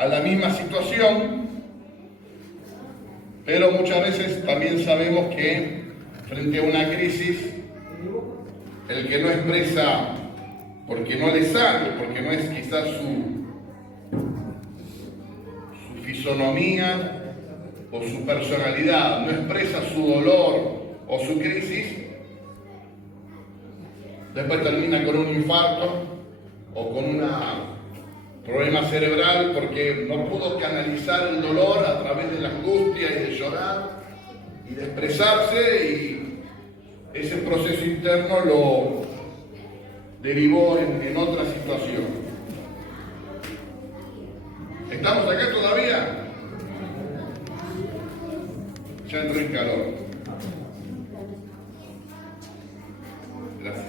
a la misma situación, pero muchas veces también sabemos que frente a una crisis, el que no expresa porque no le sale, porque no es quizás su fisonomía o su personalidad, no expresa su dolor o su crisis, después termina con un infarto o con un problema cerebral porque no pudo canalizar el dolor a través de la angustia y de llorar y de expresarse, y ese proceso interno lo derivó en otra situación. ¿Estamos acá todavía? Ya entró en calor. Gracias.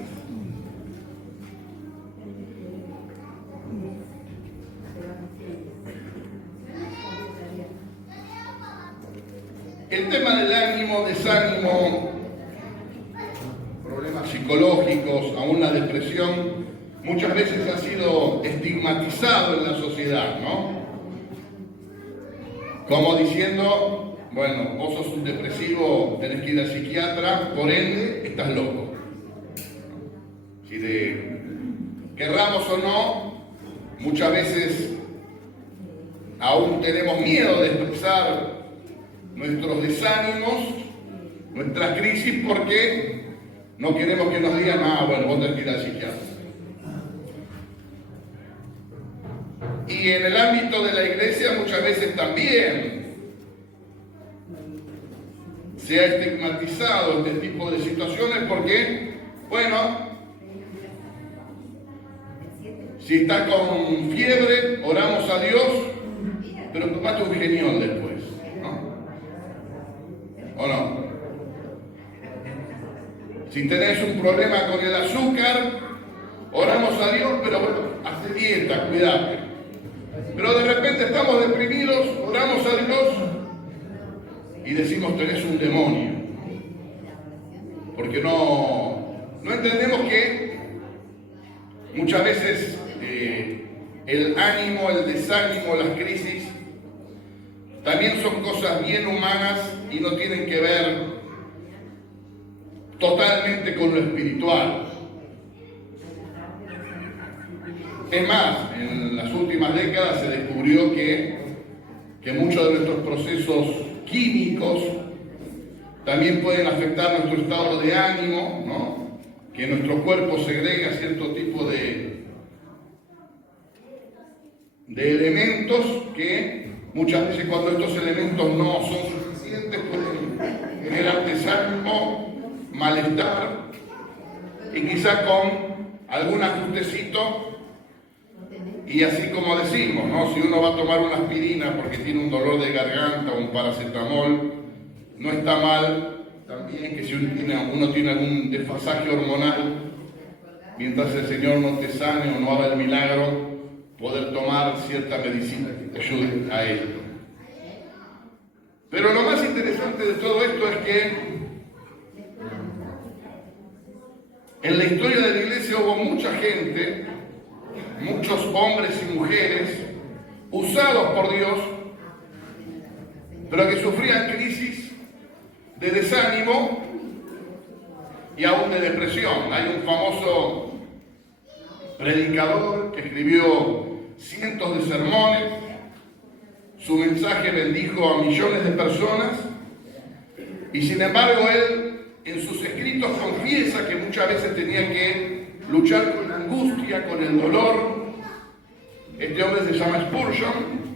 El tema del ánimo, desánimo, problemas psicológicos, aún la depresión, muchas veces ha sido estigmatizado en la sociedad, ¿no? Como diciendo, bueno, vos sos un depresivo, tenés que ir al psiquiatra, por ende, estás loco. Si querramos o no, muchas veces aún tenemos miedo de expresar nuestros desánimos, nuestras crisis, porque no queremos que nos digan, bueno, vos tenés que ir al psiquiatra. Y en el ámbito de la iglesia muchas veces también se ha estigmatizado este tipo de situaciones porque, bueno, si está con fiebre, oramos a Dios, pero tomate un genión después, ¿no? ¿O no? Si tenés un problema con el azúcar, oramos a Dios, pero bueno, hazte dieta, cuidate. Pero de repente estamos deprimidos, oramos a Dios y decimos tenés un demonio. Porque no entendemos que muchas veces el ánimo, el desánimo, las crisis también son cosas bien humanas y no tienen que ver totalmente con lo espiritual. Es más, en las últimas décadas se descubrió que muchos de nuestros procesos químicos también pueden afectar nuestro estado de ánimo, ¿no? Que nuestro cuerpo segrega cierto tipo de elementos que muchas veces, cuando estos elementos no son suficientes, pueden generar desánimo, malestar y quizás con algún ajustecito. Y así como decimos, ¿no? Si uno va a tomar una aspirina porque tiene un dolor de garganta o un paracetamol, no está mal también que si uno tiene algún desfasaje hormonal, mientras el Señor no te sane o no haga el milagro, poder tomar cierta medicina que te ayude a esto. Pero lo más interesante de todo esto es que en la historia de la iglesia hubo mucha gente, muchos hombres y mujeres usados por Dios, pero que sufrían crisis de desánimo y aún de depresión. Hay un famoso predicador que escribió cientos de sermones, su mensaje bendijo a millones de personas y sin embargo él en sus escritos confiesa que muchas veces tenía que luchar con la angustia, con el dolor. Este hombre se llama Spurgeon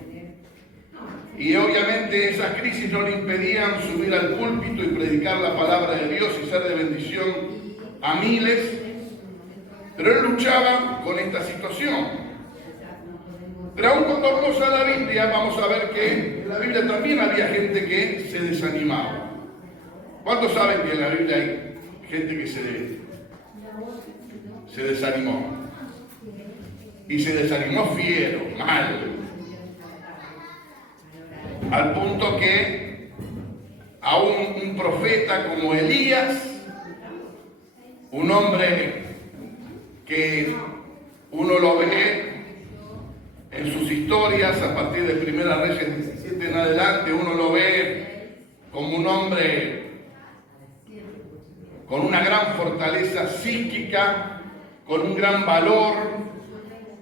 y obviamente esas crisis no le impedían subir al púlpito y predicar la palabra de Dios y ser de bendición a miles, pero él luchaba con esta situación. Pero aún cuando vamos a la Biblia, vamos a ver que en la Biblia también había gente que se desanimaba. ¿Cuántos saben que en la Biblia hay gente que se desanimó? Y se desanimó fiero, mal. Al punto que aún un profeta como Elías, un hombre que uno lo ve en sus historias, a partir de Primera Reyes 17 en adelante, uno lo ve como un hombre con una gran fortaleza psíquica, con un gran valor,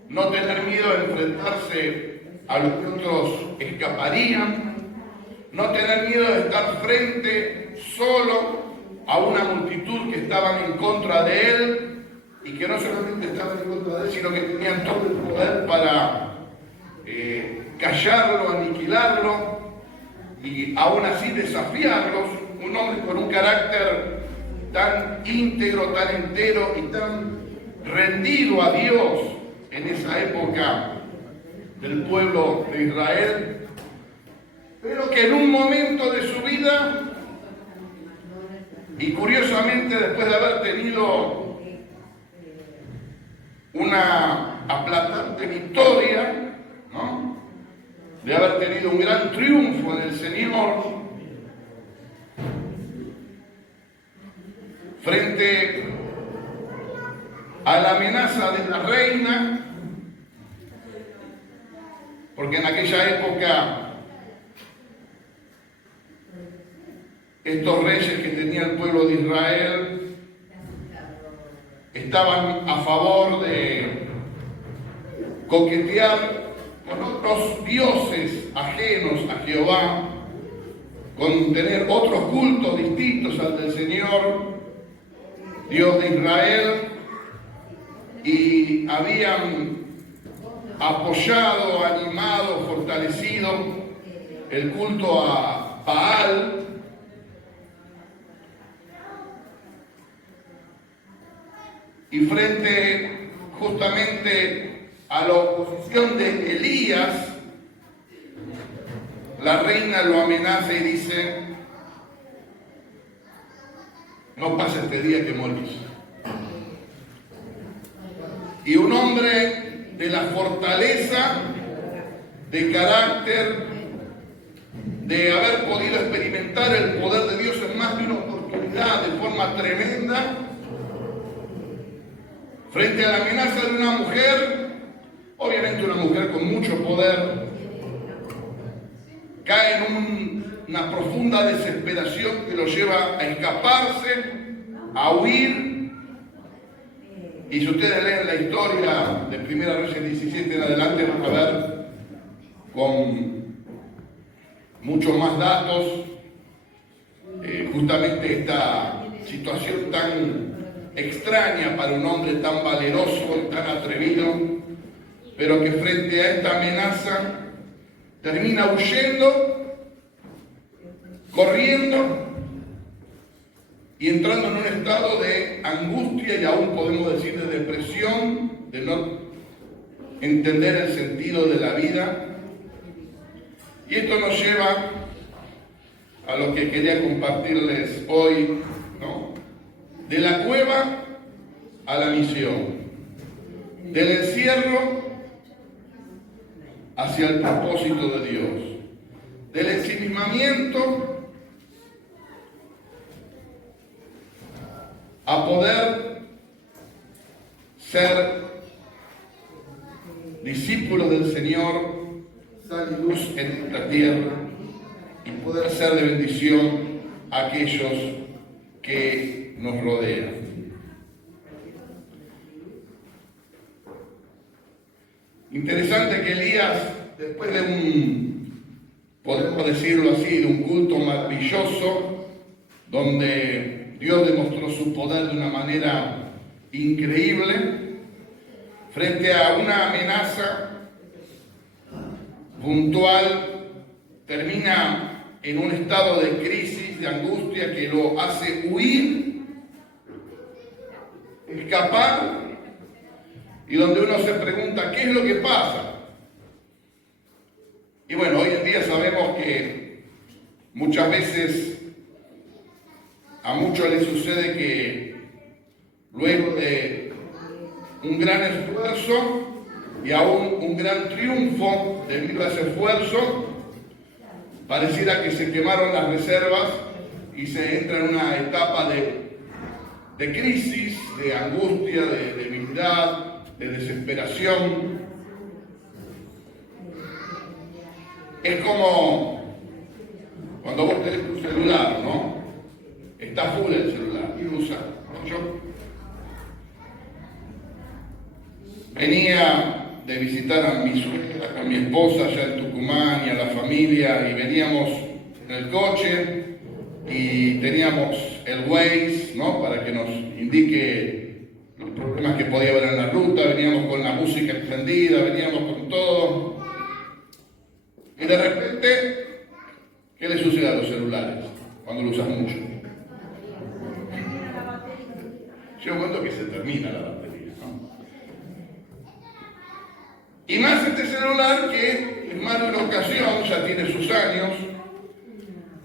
no tener miedo de enfrentarse a los que otros escaparían, no tener miedo de estar frente solo a una multitud que estaban en contra de él, y que no solamente estaban en contra de él, sino que tenían todo el poder para callarlo, aniquilarlo y aún así desafiarlos. Un hombre con un carácter tan íntegro, tan entero y tan rendido a Dios en esa época del pueblo de Israel, pero que en un momento de su vida, y curiosamente después de haber tenido una aplastante victoria, ¿no?, de haber tenido un gran triunfo en el Señor, frente a la amenaza de la reina, porque en aquella época estos reyes que tenía el pueblo de Israel estaban a favor de coquetear con otros dioses ajenos a Jehová, con tener otros cultos distintos al del Señor, Dios de Israel, y habían apoyado, animado, fortalecido el culto a Baal, y frente justamente a la oposición de Elías, la reina lo amenaza y dice: no pasa este día que morís. Y un hombre de la fortaleza, de carácter, de haber podido experimentar el poder de Dios en más de una oportunidad de forma tremenda, frente a la amenaza de una mujer, obviamente una mujer con mucho poder, cae en una profunda desesperación que lo lleva a escaparse, a huir. Y si ustedes leen la historia de Primera Reyes 17 en adelante, van a ver con muchos más datos justamente esta situación tan extraña para un hombre tan valeroso y tan atrevido, pero que frente a esta amenaza termina huyendo, corriendo y entrando en un estado de angustia y aún podemos decir de depresión, de no entender el sentido de la vida. Y esto nos lleva a lo que quería compartirles hoy, ¿no? De la cueva a la misión, del encierro hacia el propósito de Dios, del ensimismamiento a poder ser discípulos del Señor, sal y luz en esta tierra, y poder ser de bendición a aquellos que nos rodean. Interesante que Elías, después de podemos decirlo así, de un culto maravilloso, donde Dios demostró su poder de una manera increíble, frente a una amenaza puntual, termina en un estado de crisis, de angustia, que lo hace huir, escapar, y donde uno se pregunta, ¿qué es lo que pasa? Y bueno, hoy en día sabemos que muchas veces a muchos les sucede que luego de un gran esfuerzo y aún un gran triunfo debido a ese esfuerzo, pareciera que se quemaron las reservas y se entra en una etapa de crisis, de angustia, de debilidad, de desesperación. Es como cuando vos tenés tu celular, ¿no? Está full el celular y lo usás, ¿no? Yo venía de visitar a mi suegra, a mi esposa allá en Tucumán y a la familia, y veníamos en el coche y teníamos el Waze, ¿no? Para que nos indique los problemas que podía haber en la ruta. Veníamos con la música encendida, veníamos con todo. Y de repente, ¿qué le sucede a los celulares cuando lo usas mucho? Llega un momento que se termina la batería, ¿no? Y más este celular que en más de una ocasión, ya tiene sus años,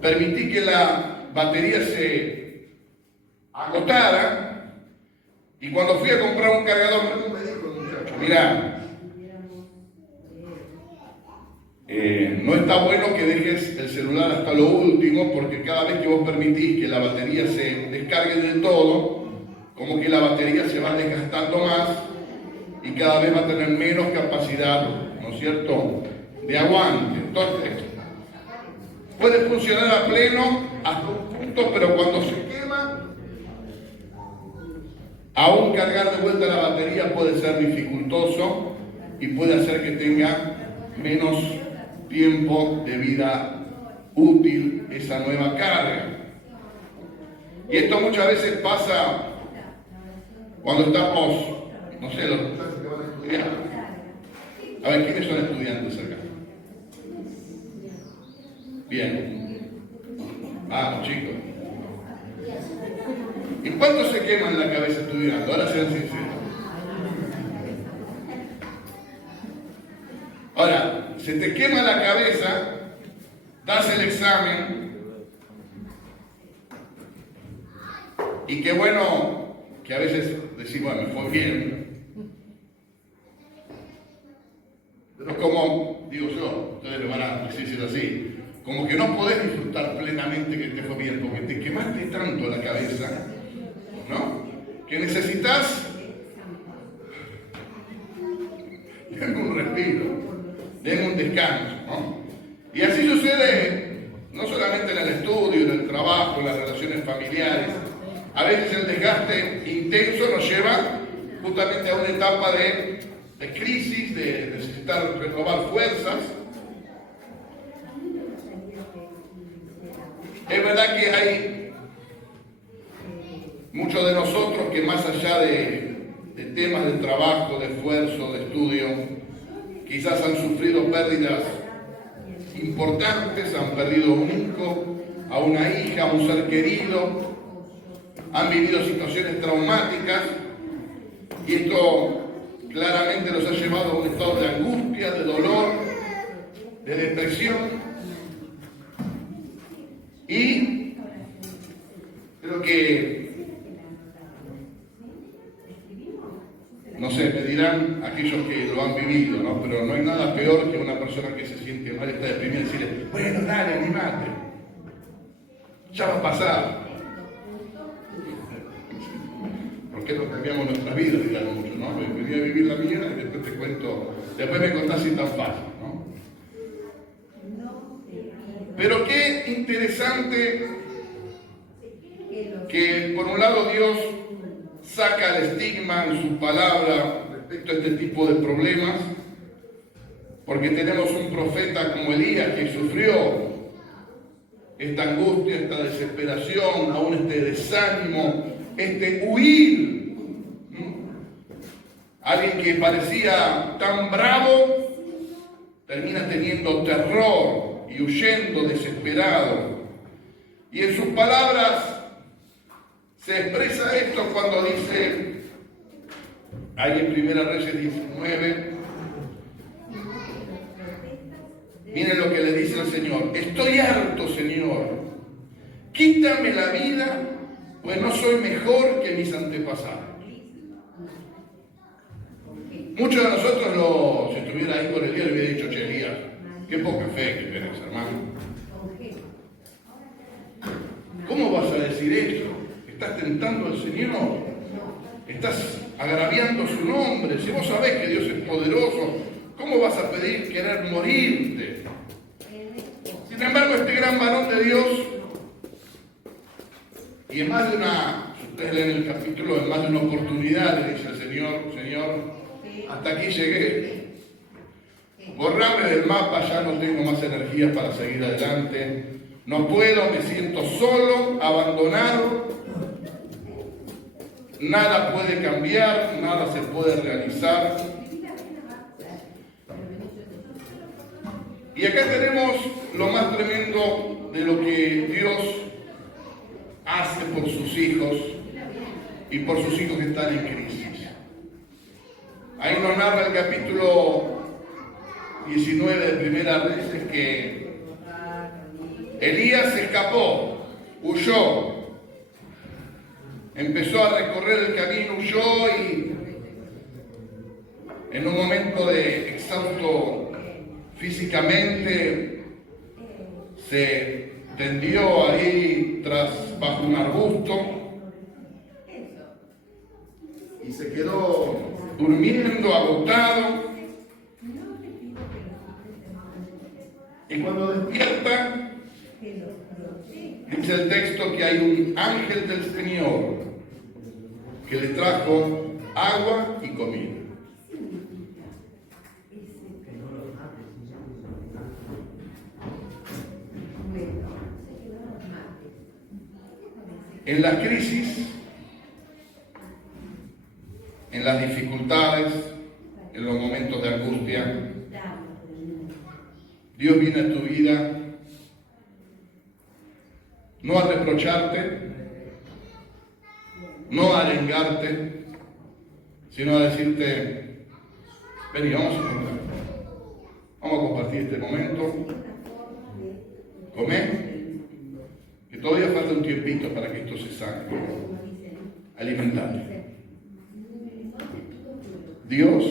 permití que la batería se agotara, y cuando fui a comprar un cargador, me dijo el muchacho, mirá, no está bueno que dejes el celular hasta lo último, porque cada vez que vos permitís que la batería se descargue del todo, como que la batería se va desgastando más y cada vez va a tener menos capacidad, ¿no es cierto?, de aguante. Entonces, puede funcionar a pleno hasta un punto, pero cuando se quema, aún cargar de vuelta la batería puede ser dificultoso y puede hacer que tenga menos tiempo de vida útil esa nueva carga. Y esto muchas veces pasa cuando estamos, no sé, los muchachos que van a estudiar. A ver, ¿quiénes son estudiantes acá? Bien. Vamos, chicos. ¿Y cuánto se quema en la cabeza estudiando? Ahora sean sinceros. Ahora, se te quema la cabeza, das el examen, y qué bueno que a veces decís, bueno, me fue bien. Pero como, digo yo, ustedes me van a decir así, como que no podés disfrutar plenamente que te fue bien, porque te quemaste tanto la cabeza, ¿no? Que necesitas un respiro. Den un descanso, ¿no? Y así sucede no solamente en el estudio, en el trabajo, en las relaciones familiares. A veces el desgaste intenso nos lleva justamente a una etapa de crisis, de necesitar renovar fuerzas. Es verdad que hay muchos de nosotros que más allá de temas de trabajo, de esfuerzo, de estudio, quizás han sufrido pérdidas importantes, han perdido a un hijo, a una hija, a un ser querido, han vivido situaciones traumáticas, y esto claramente los ha llevado a un estado de angustia, de dolor, de depresión. Y creo que, no sé, me dirán aquellos que lo han vivido, ¿no? Pero no hay nada peor que una persona que se siente mal, está deprimida, y decirle, bueno, dale, animate, ya va a pasar. ¿Por qué no cambiamos nuestras vidas? Dirán muchos, ¿no? Venía a vivir la mía y después te cuento, después me contás si tan fácil, ¿no? Pero qué interesante que por un lado Dios saca el estigma en su palabra respecto a este tipo de problemas, porque tenemos un profeta como Elías que sufrió esta angustia, esta desesperación, aún este desánimo, este huir. Alguien que parecía tan bravo termina teniendo terror y huyendo desesperado. Y en sus palabras se expresa esto cuando dice, ahí en Primera Reyes 19, miren lo que le dice el Señor: estoy harto, Señor, quítame la vida, pues no soy mejor que mis antepasados. Muchos de nosotros, si estuviera ahí con Elías, le hubiera dicho, che, Elías, qué poca fe que tenés, hermano. ¿Cómo vas a decir eso? ¿Estás tentando al Señor? ¿Estás agraviando su nombre? Si vos sabés que Dios es poderoso, ¿cómo vas a pedir querer morirte? Sin embargo, este gran varón de Dios, y en más de una, si ustedes leen el capítulo, en más de una oportunidad le dice al Señor, Señor, hasta aquí llegué, borrame del mapa, ya no tengo más energías para seguir adelante, no puedo, me siento solo, abandonado, nada puede cambiar, nada se puede realizar. Y acá tenemos lo más tremendo de lo que Dios hace por sus hijos y por sus hijos que están en crisis. Ahí nos narra el capítulo 19 de Primera Reyes que Elías se escapó, huyó, empezó a recorrer el camino, huyó y en un momento de exhausto físicamente se tendió ahí bajo un arbusto y se quedó durmiendo, agotado. Y cuando despierta, dice el texto que hay un ángel del Señor que le trajo agua y comida. En las crisis, en las dificultades, en los momentos de angustia, Dios viene a tu vida no a reprocharte, no a arengarte, sino a decirte, vení, vamos a compartir este momento, comé, que todavía falta un tiempito para que esto se sane, alimentate. Dios,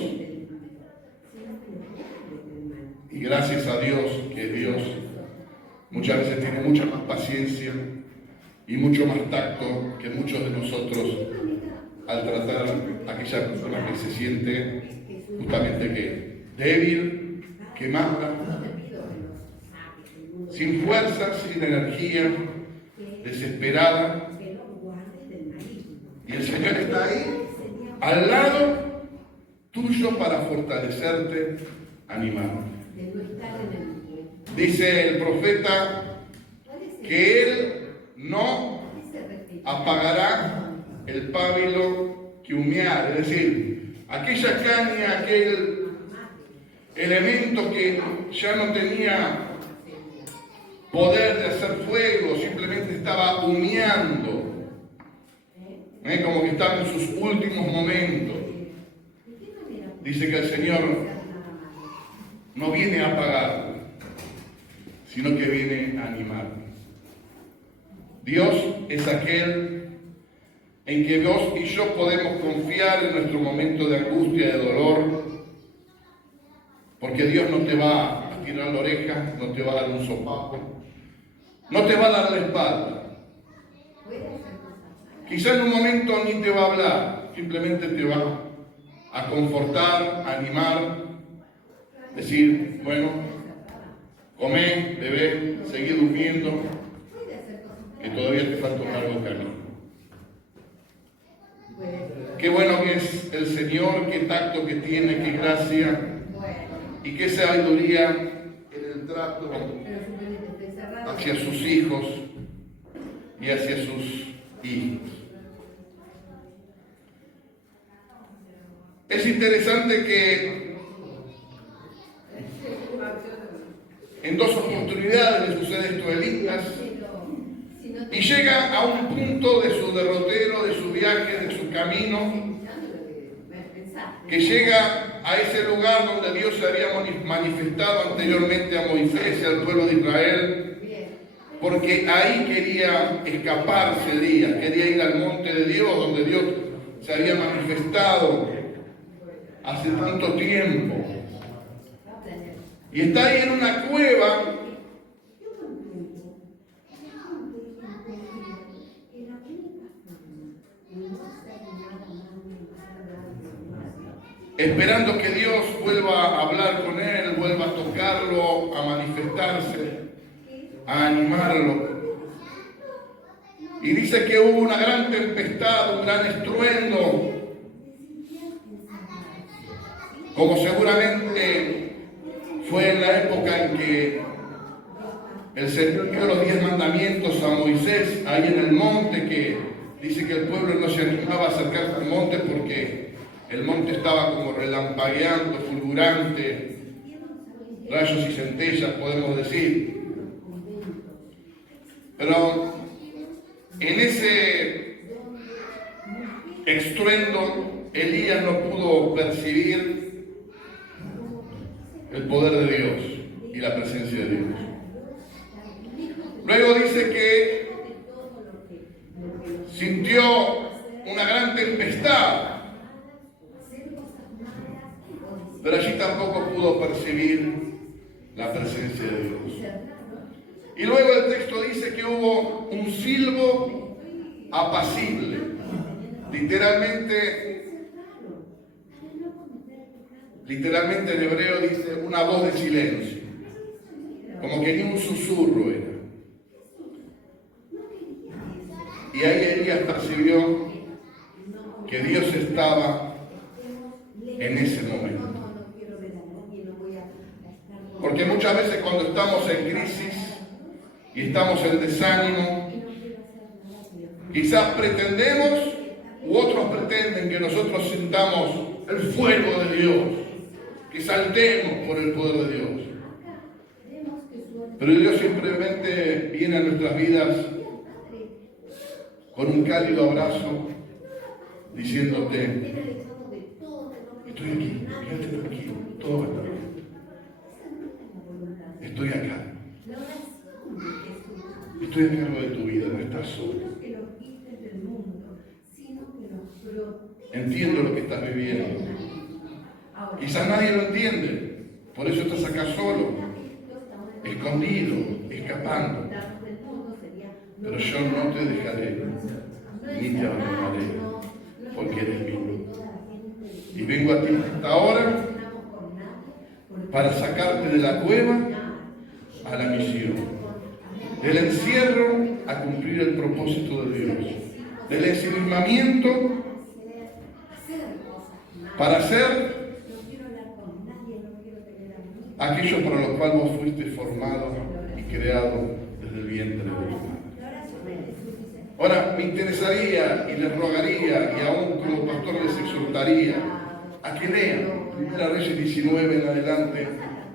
y gracias a Dios, que Dios muchas veces tiene mucha más paciencia y mucho más tacto que muchos de nosotros al tratar a aquella persona que se siente justamente que débil, quemada, sin fuerzas, sin energía, desesperada. Y el Señor está ahí, al lado tuyo para fortalecerte, animarte. Dice el profeta que Él no apagará el pábilo que humear, es decir, aquella caña, aquel elemento que ya no tenía poder de hacer fuego, simplemente estaba humeando, como que estaba en sus últimos momentos. Dice que el Señor no viene a apagarlo, sino que viene a animarlo. Dios es aquel en que vos y yo podemos confiar en nuestro momento de angustia, de dolor, porque Dios no te va a tirar la oreja, no te va a dar un sopapo, no te va a dar la espalda. Quizá en un momento ni te va a hablar, simplemente te va a confortar, a animar, decir, bueno, comé, bebé, seguí durmiendo, que todavía te falta un largo camino. Qué bueno que es el Señor, qué tacto que tiene, qué gracia y qué sabiduría en el trato hacia sus hijos y hacia sus hijos. Es interesante que en dos oportunidades le sucede esto a Elías y llega a un punto de su derrotero, de su viaje, de su camino, que llega a ese lugar donde Dios se había manifestado anteriormente a Moisés y al pueblo de Israel, porque ahí quería escaparse Elías, quería ir al monte de Dios, donde Dios se había manifestado hace tanto tiempo. Y está ahí en una cueva, esperando que Dios vuelva a hablar con él, vuelva a tocarlo, a manifestarse. a animarlo. Y dice que hubo una gran tempestad, un gran estruendo, como seguramente fue en la época en que el Señor dio los 10 mandamientos a Moisés, ahí en el monte, que dice que el pueblo no se animaba a acercarse al monte porque el monte estaba como relampagueando, fulgurante, rayos y centellas, podemos decir. Pero en ese estruendo, Elías no pudo percibir el poder de Dios y la presencia de Dios. Luego dice que sintió una gran tempestad, pero allí tampoco pudo percibir la presencia de Dios. Y luego el texto dice que hubo un silbo apacible. Literalmente en hebreo dice una voz de silencio, como que ni un susurro era. Y ahí Elías percibió que Dios estaba en ese momento. Porque muchas veces cuando estamos en crisis y estamos en desánimo, quizás pretendemos u otros pretenden que nosotros sintamos el fuego de Dios, que saltemos por el poder de Dios. Pero Dios simplemente viene a nuestras vidas con un cálido abrazo, diciéndote: estoy aquí, quédate tranquilo, todo va a estar bien. Estoy acá. Estoy a cargo de tu vida, no estás solo. Entiendo lo que estás viviendo. Quizás nadie lo entiende, por eso estás acá solo, escondido, escapando. Pero yo no te dejaré, ni te abandonaré, porque eres mío. Y vengo a ti hasta ahora para sacarte de la cueva a la misión, del encierro a cumplir el propósito de Dios, del ensimismamiento para hacer aquello para lo cual vos fuiste formado y creado desde el vientre de tu madre. Ahora, me interesaría y les rogaría, y aún como pastor les exhortaría, a que lean 1 Reyes 19 en adelante,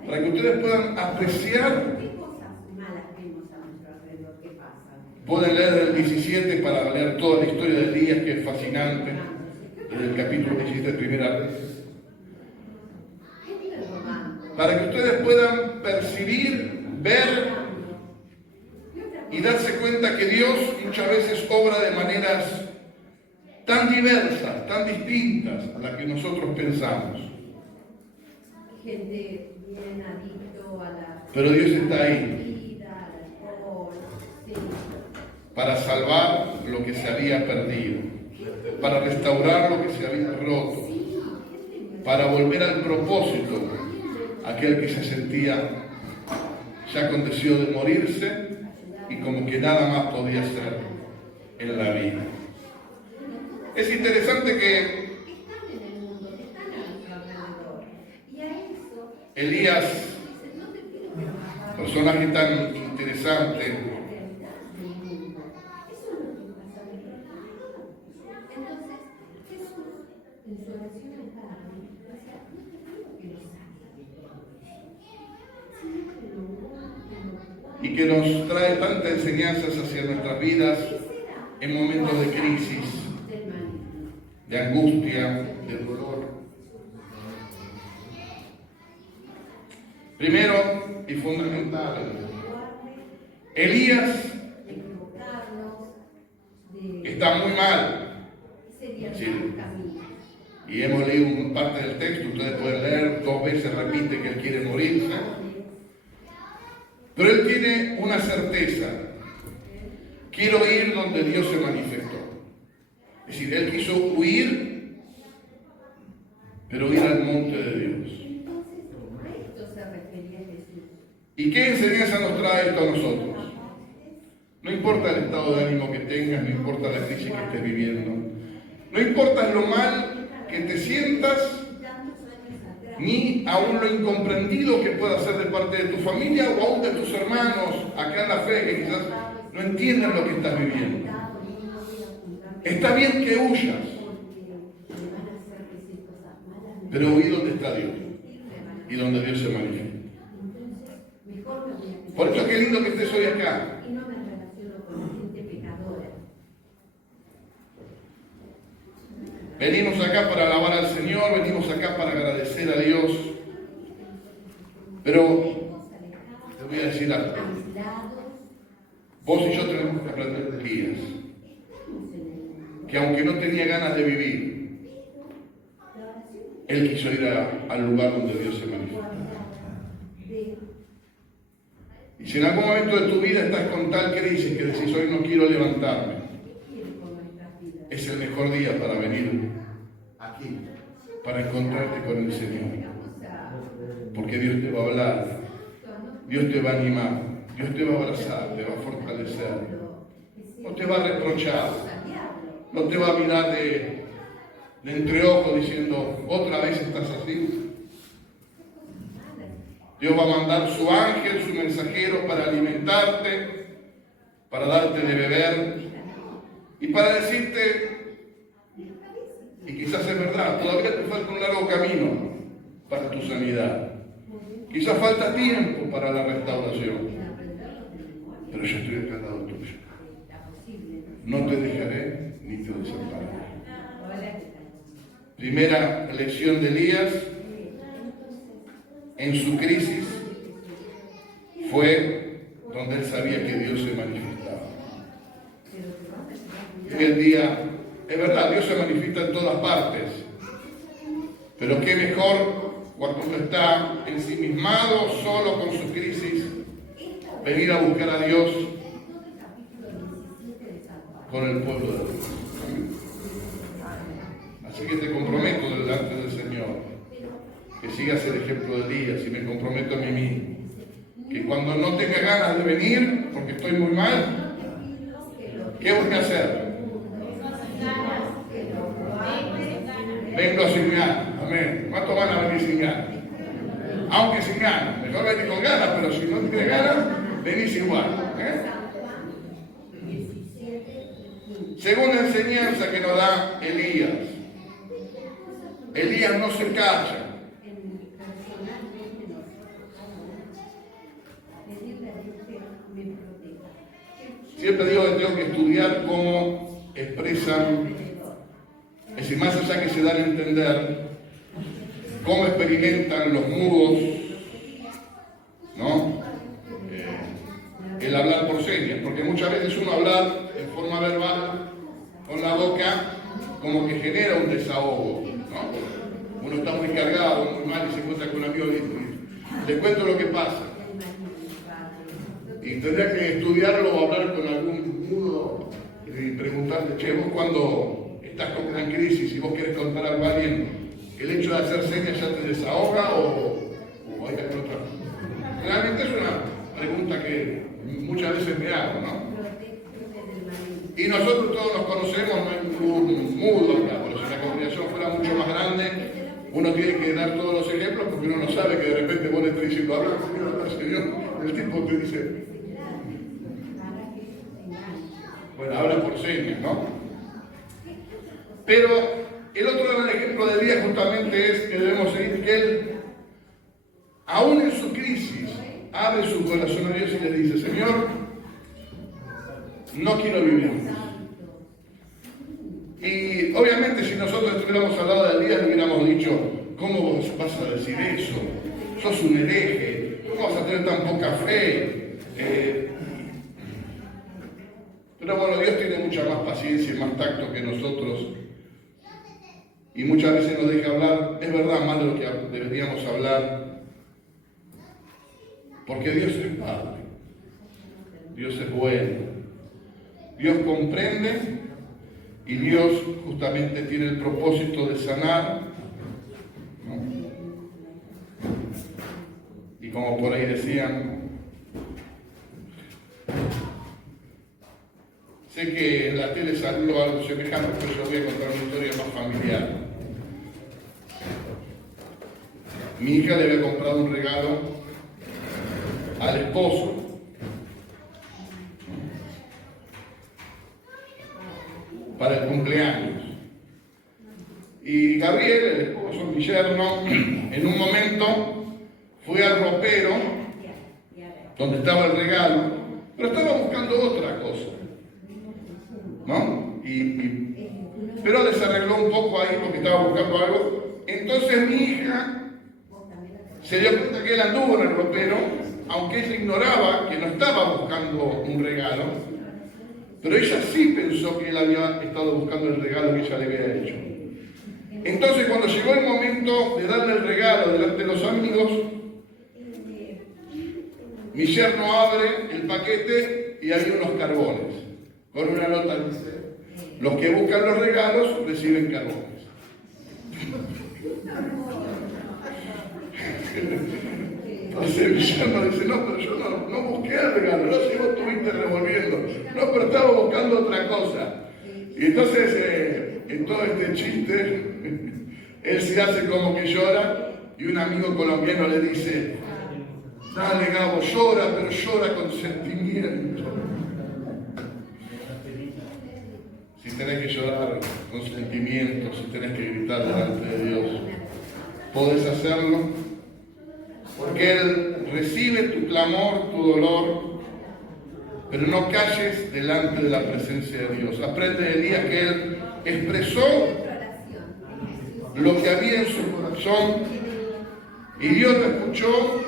para que ustedes puedan apreciar. Pueden leer del 17 para leer toda la historia de Elías, que es fascinante, desde el capítulo 17 de 1 Reyes. Para que ustedes puedan percibir, ver y darse cuenta que Dios muchas veces obra de maneras tan diversas, tan distintas a las que nosotros pensamos. Pero Dios está ahí para salvar lo que se había perdido, para restaurar lo que se había roto, para volver al propósito aquel que se sentía ya con deseo de morirse y como que nada más podía hacer en la vida. Es interesante que Elías, personaje tan interesante, y que nos trae tantas enseñanzas hacia nuestras vidas en momentos de crisis, de angustia, de dolor. Primero y fundamental, Elías está muy mal. Sí. Y hemos leído parte del texto, ustedes pueden leer, 2 veces repite que él quiere morirse. Pero él tiene una certeza: quiero ir donde Dios se manifestó. Es decir, él quiso huir, pero ir al monte de Dios. ¿Y qué enseñanza nos trae esto a nosotros? No importa el estado de ánimo que tengas, no importa la crisis que estés viviendo, no importa lo mal que te sientas, ni aún lo incomprendido que pueda ser de parte de tu familia o aún de tus hermanos acá en la fe, que quizás no entienden lo que estás viviendo. Está bien que huyas, pero huí donde está Dios y donde Dios se manifiesta. Por eso qué lindo que estés hoy acá. Venimos acá para alabar al Señor, venimos acá para agradecer a Dios. Pero te voy a decir algo. Vos y yo tenemos que aprender de Elías, que aunque no tenía ganas de vivir, él quiso ir al lugar donde Dios se manifiesta. Y si en algún momento de tu vida estás con tal crisis que decís hoy no quiero levantarme, es el mejor día para venir aquí, para encontrarte con el Señor. Porque Dios te va a hablar, Dios te va a animar, Dios te va a abrazar, te va a fortalecer. No te va a reprochar, no te va a mirar de entreojo diciendo, otra vez estás así. Dios va a mandar su ángel, su mensajero para alimentarte, para darte de beber y para decirte, y quizás es verdad, todavía te falta un largo camino para tu sanidad. Quizás falta tiempo para la restauración, pero yo estoy acá al lado tuyo. No te dejaré ni te desampararé. Primera lección de Elías en su crisis fue donde él sabía que Dios se manifestaba. Hoy en día, es verdad, Dios se manifiesta en todas partes, pero qué mejor cuando uno está ensimismado, solo con su crisis, venir a buscar a Dios con el pueblo de Dios. Así que te comprometo delante del Señor que sigas el ejemplo de Elías y me comprometo a mí mismo que cuando no tenga ganas de venir porque estoy muy mal, ¿qué voy a hacer? Vengo sin ganas. Amén. ¿Cuántos van a venir sin ganas? Aunque sin ganas. Mejor venir con ganas, pero si no tienes ganas, venís igual. Segunda enseñanza que nos da Elías. Elías no se calla. Siempre digo que tengo que estudiar cómo expresan, es decir, más allá que se dan a entender, cómo experimentan los mudos, ¿no? El hablar por señas, porque muchas veces uno hablar en forma verbal, con la boca, como que genera un desahogo, ¿no? Uno está muy cargado, muy mal y se encuentra con un amigo y le cuento lo que pasa. Y tendría que estudiarlo o hablar con algún mudo y preguntarle, che, vos cuando estás con una crisis y vos querés contar algo a alguien, ¿el hecho de hacer señas ya te desahoga o hay que hacer otra cosa? Realmente es una pregunta que muchas veces me hago, ¿no? Y nosotros todos nos conocemos, no hay un mudo acá, pero si la congregación fuera mucho más grande, uno tiene que dar todos los ejemplos porque uno no sabe que de repente vos le estás diciendo, habla conmigo, Señor, el tipo te dice, bueno, habla por señas, ¿no? Pero el otro gran ejemplo del día justamente es que debemos seguir que él, aún en su crisis, abre su corazón a Dios y le dice, Señor, no quiero vivir más. Y obviamente si nosotros estuviéramos al lado de Elías le hubiéramos dicho, ¿cómo vos vas a decir eso? Sos un hereje, ¿cómo vas a tener tan poca fe? Pero bueno, Dios tiene mucha más paciencia y más tacto que nosotros. Y muchas veces nos deja hablar, es verdad, más de lo que deberíamos hablar. Porque Dios es Padre. Dios es bueno. Dios comprende y Dios justamente tiene el propósito de sanar, ¿no? Y como por ahí decían, Sé que en la tele salió algo semejante, pero yo voy a contar una historia más familiar. Mi hija le había comprado un regalo al esposo. Para el cumpleaños. Y Gabriel, el esposo, mi yerno, en un momento fue al ropero donde estaba el regalo, pero estaba buscando otra cosa, ¿no? Pero desarregló un poco ahí porque estaba buscando algo. Entonces mi hija se dio cuenta que él anduvo en el ropero, aunque ella ignoraba que no estaba buscando un regalo, pero ella sí pensó que él había estado buscando el regalo que ella le había hecho. Entonces, cuando llegó el momento de darle el regalo delante de los amigos, mi yerno abre el paquete y había unos carbones. Con una nota dice: los que buscan los regalos reciben carbones. Entonces mi yerno dice: no, pero yo no busqué el regalo, no, si vos estuviste revolviendo, no, pero estaba buscando otra cosa. Y entonces, en todo este chiste, él se hace como que llora y un amigo colombiano le dice: dale Gabo, llora, pero llora con sentimiento. Si tenés que llorar con sentimiento, si tenés que gritar delante de Dios, podés hacerlo, porque Él recibe tu clamor, tu dolor, pero no calles delante de la presencia de Dios. Aprende de Elías que él expresó lo que había en su corazón y Dios lo escuchó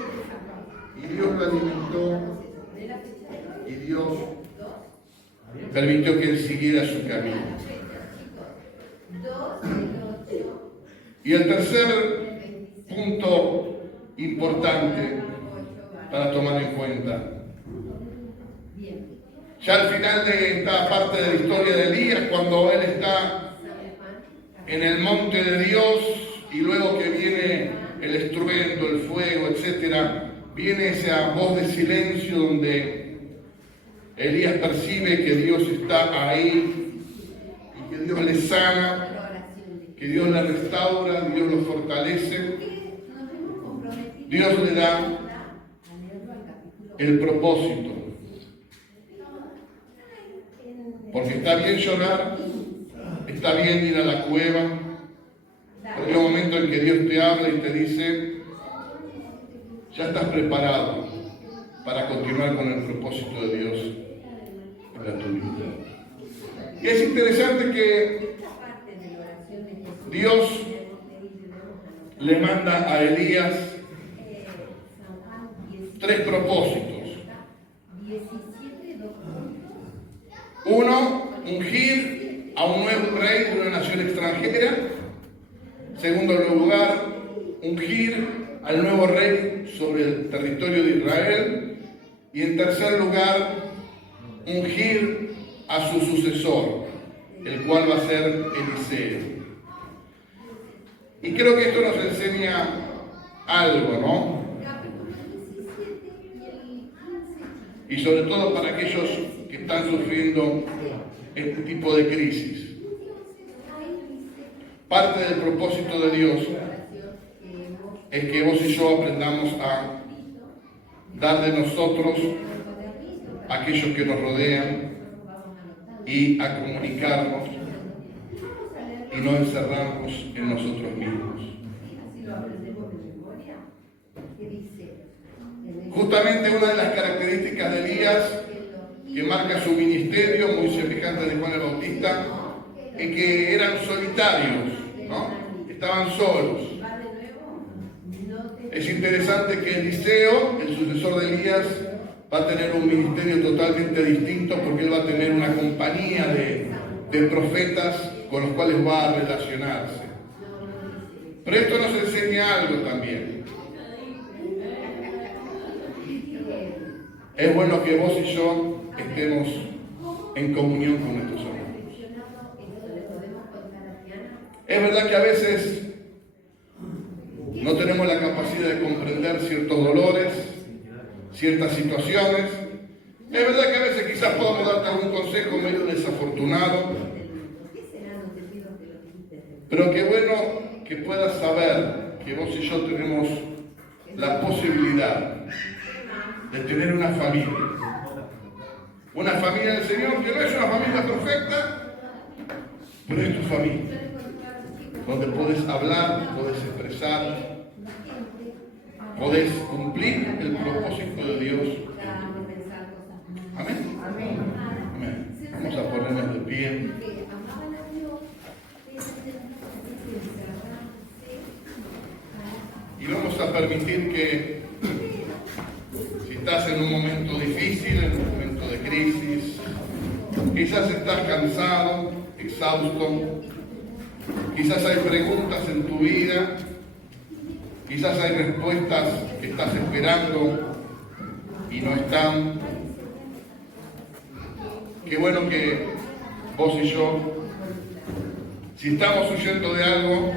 y Dios lo alimentó y Dios permitió que él siguiera su camino. Y el tercer punto importante para tomar en cuenta, ya al final de esta parte de la historia de Elías, cuando él está en el monte de Dios y luego que viene el estruendo, el fuego, etc., viene esa voz de silencio donde Elías percibe que Dios está ahí y que Dios le sana, que Dios le restaura, Dios lo fortalece. Dios le da el propósito. Porque está bien llorar, está bien ir a la cueva, pero hay un momento en que Dios te habla y te dice: ya estás preparado para continuar con el propósito de Dios para tu vida. Y es interesante que Dios le manda a Elías 3 propósitos. Uno, ungir a un nuevo rey de una nación extranjera. Segundo lugar, ungir al nuevo rey sobre el territorio de Israel. Y en tercer lugar, ungir a su sucesor, el cual va a ser Eliseo. Y creo que esto nos enseña algo, ¿no? Y sobre todo para aquellos que están sufriendo este tipo de crisis. Parte del propósito de Dios es que vos y yo aprendamos a dar de nosotros a aquellos que nos rodean y a comunicarnos y no encerrarnos en nosotros mismos. Justamente una de las características de Elías que marca su ministerio, muy semejante de Juan el Bautista, es que eran solitarios, ¿no? Estaban solos. Es interesante que Eliseo, el sucesor de Elías, va a tener un ministerio totalmente distinto porque él va a tener una compañía de profetas con los cuales va a relacionarse. Pero esto nos enseña algo también. Es bueno que vos y yo estemos en comunión con nuestros hermanos. Es verdad que a veces no tenemos la capacidad de comprender ciertos dolores, ciertas situaciones, Es verdad que a veces quizás podamos darte algún consejo medio desafortunado, pero qué bueno que puedas saber que vos y yo tenemos la posibilidad de tener una familia. Una familia del Señor que no es una familia perfecta, pero es tu familia. Donde podés hablar, podés expresar, podés cumplir el propósito de Dios. Amén. Amén. Vamos a ponernos de pie. Y vamos a permitir que, si estás en un momento difícil, en un momento de crisis, quizás estás cansado, exhausto, quizás hay preguntas en tu vida, quizás hay respuestas que estás esperando y no están. Qué bueno que vos y yo, si estamos huyendo de algo,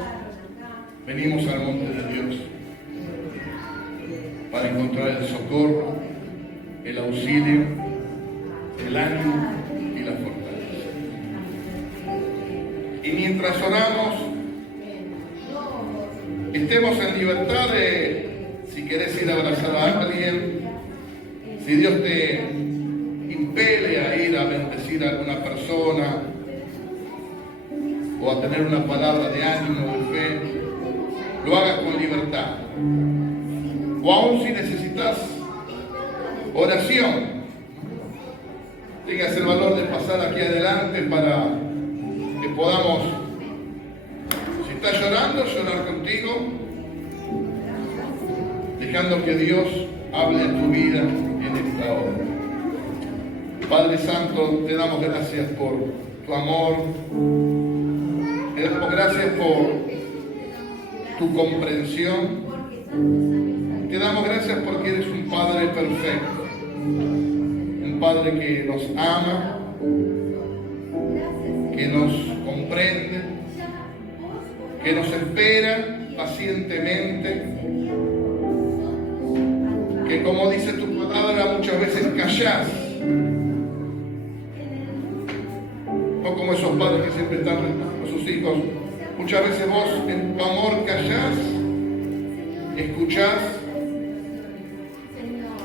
venimos al monte de Dios para encontrar el socorro, el auxilio, el ánimo y la fortaleza. Y mientras oramos, estemos en libertad de, si querés ir a abrazar a alguien, si Dios te impele a ir a bendecir a alguna persona o a tener una palabra de ánimo, de fe, lo hagas con libertad. O aún si necesitas oración, tengas el valor de pasar aquí adelante para que podamos, si estás llorando, llorar contigo, dejando que Dios hable a tu vida en esta hora. Padre Santo, te damos gracias por tu amor, te damos gracias por tu comprensión, te damos gracias porque eres un Padre perfecto, un Padre que nos ama, que nos comprende, que nos espera pacientemente, que como dice tu palabra muchas veces callás, no como esos padres que siempre están con sus hijos. Muchas veces vos en tu amor callás, escuchás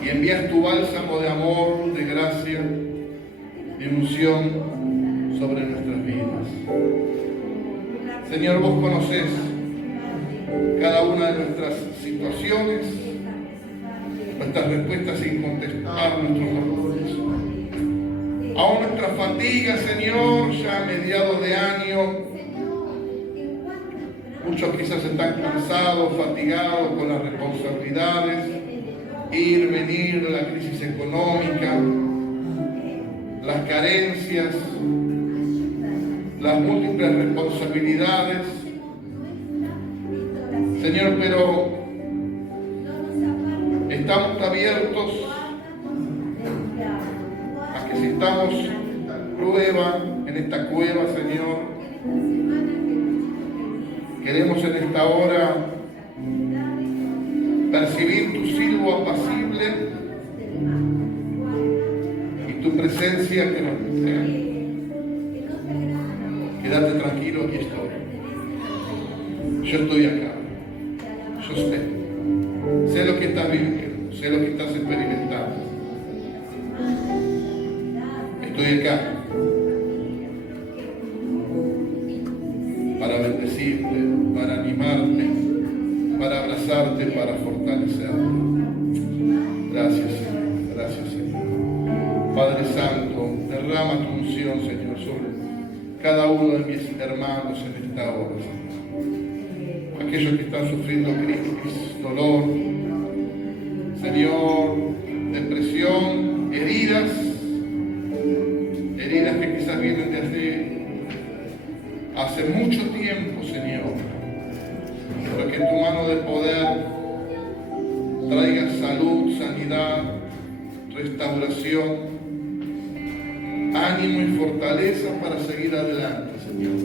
y envías tu bálsamo de amor, de gracia, de unción sobre nuestras vidas. Señor, vos conocés cada una de nuestras situaciones, nuestras respuestas sin contestar, nuestros errores, aún nuestra fatiga, Señor, ya a mediados de año. Muchos quizás están cansados, fatigados con las responsabilidades, ir, venir, la crisis económica, las carencias, las múltiples responsabilidades. Señor, pero estamos abiertos a que si estamos en esta cueva, Señor, queremos en esta hora percibir tu silbo apacible y tu presencia que nos desea. Quédate tranquilo, aquí estoy. Yo estoy acá. Yo sé lo que estás viviendo, sé lo que estás experimentando. Estoy acá para bendecirte, para animarte, para abrazarte, para fortalecerte. Gracias, Señor. Gracias, Señor. Padre Santo, derrama tu unción, Señor, sobre cada uno de mis hermanos en esta hora, Señor. Aquellos que están sufriendo crisis, dolor, Señor, depresión, heridas que quizás vienen desde hace mucho tiempo, Señor, pero que tu mano de poder traiga salud, sanidad, restauración, ánimo y fortaleza para seguir adelante, Señor.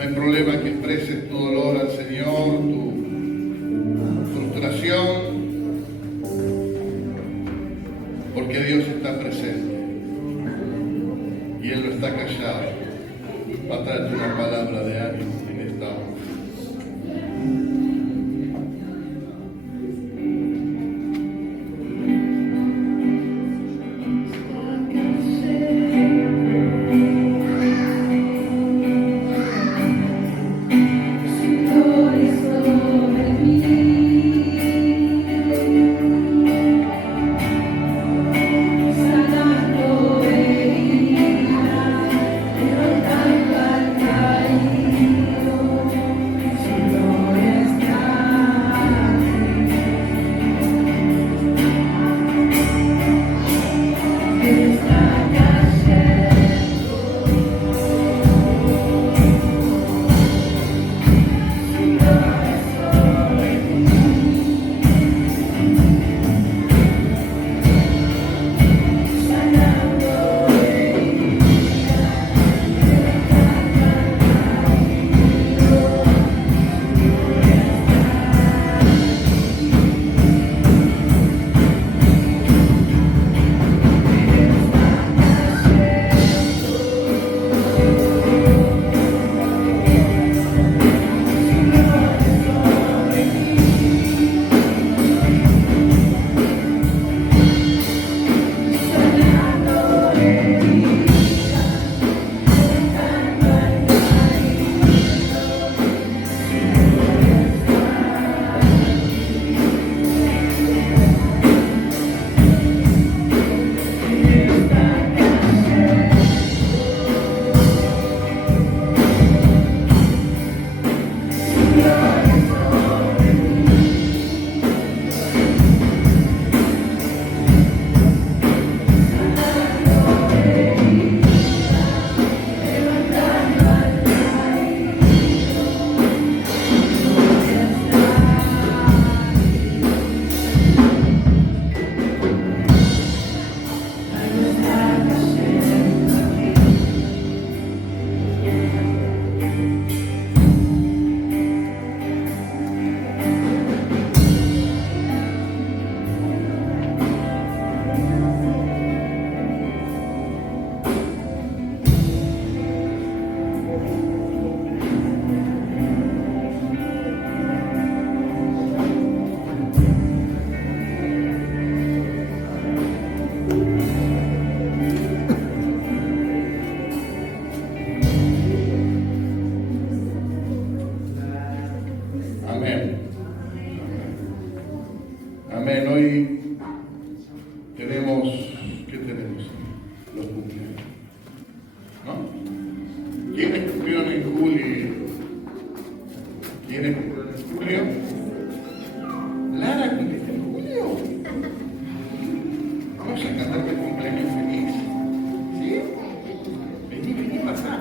No hay problema que expreses tu dolor al Señor, tu frustración, porque Dios está presente y Él no está callado. Va a traerte una palabra de ánimo en esta hora. Amén. Hoy tenemos, ¿qué tenemos? Los cumpleaños, ¿no? ¿Quiénes cumplieron en julio? ¿Quiénes cumplieron en julio? Lara, ¿cumpliste en julio? Vamos a cantarte cumpleaños feliz. ¿Sí? Vení, pasá.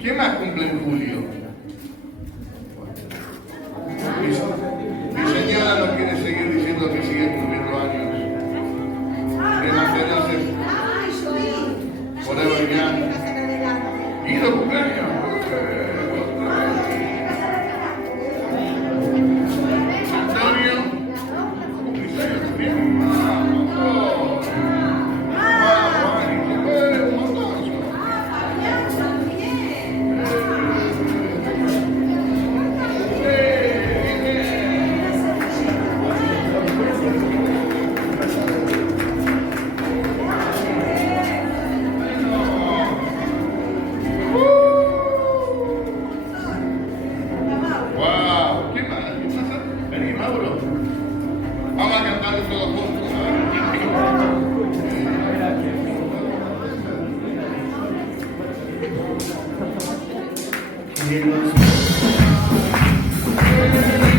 ¿Quién más cumple en julio? Mi señora no quiere seguir diciendo que sigue cumpliendo años. De mantenerse forever young. ¿Y los cumpleaños? Antonio, ¿cumplís años también? Vamos a cantar todos juntos. ¿Sabes?